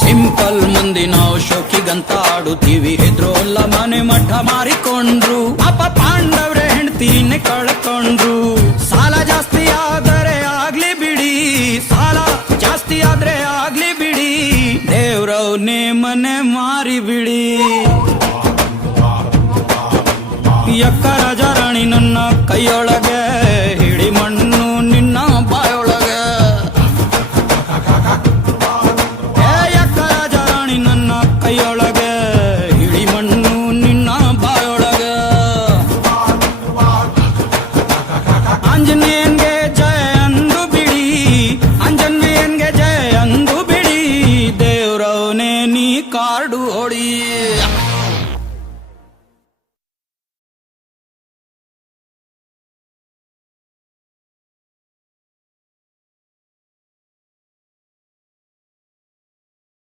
Simple ಮಂದಿ ನಾವು ಶೋಕಿಗಂತ ಆಡುತ್ತೀವಿ, ಹೆದ್ರೋಲ್ಲ ಮನೆ ಮಠ ಮಾರಿಕೊಂಡ್ರು. ಪಾಪ ಪಾಂಡವ್ರೆ ಹೆಂಡ್ತೀನೆ ಕಳ್ಕೊಂಡ್ರು. ಸಾಲ ಜಾಸ್ತಿ ಆದರೆ ಆಗ್ಲಿ ಬಿಡಿ, ಸಾಲ ಜಾಸ್ತಿ ಆದ್ರೆ ಆಗ್ಲಿ ಬಿಡಿ, ದೇವ್ರವ್ನೇ ಮನೆ ಮಾರಿ ಬಿಡಿ. ಯಕ್ಕ ರಾಜಾರಾಣಿ ನನ್ನ ಕೈಯೊಳಗೆ, ಹಿಡಿ ಮಣ್ಣು ನಿನ್ನ ಬಾಯೊಳಗೆ. ಯಕ್ಕ ರಾಜಾರಾಣಿ ನನ್ನ ಕೈಯೊಳಗೆ, ಹಿಡಿ ಮಣ್ಣು ನಿನ್ನ ಬಾಯೊಳಗೆ. ಆಂಜನೇಯನ್ಗೆ ಜಯ ಅಂದು ಬಿಡಿ, ಆಂಜನೇಯನ್ಗೆ ಜಯ ಅಂದು ಬಿಡಿ, ದೇವ್ರವ್ನೇ ನೀ ಕಾರ್ಡು ಹೊಡಿ.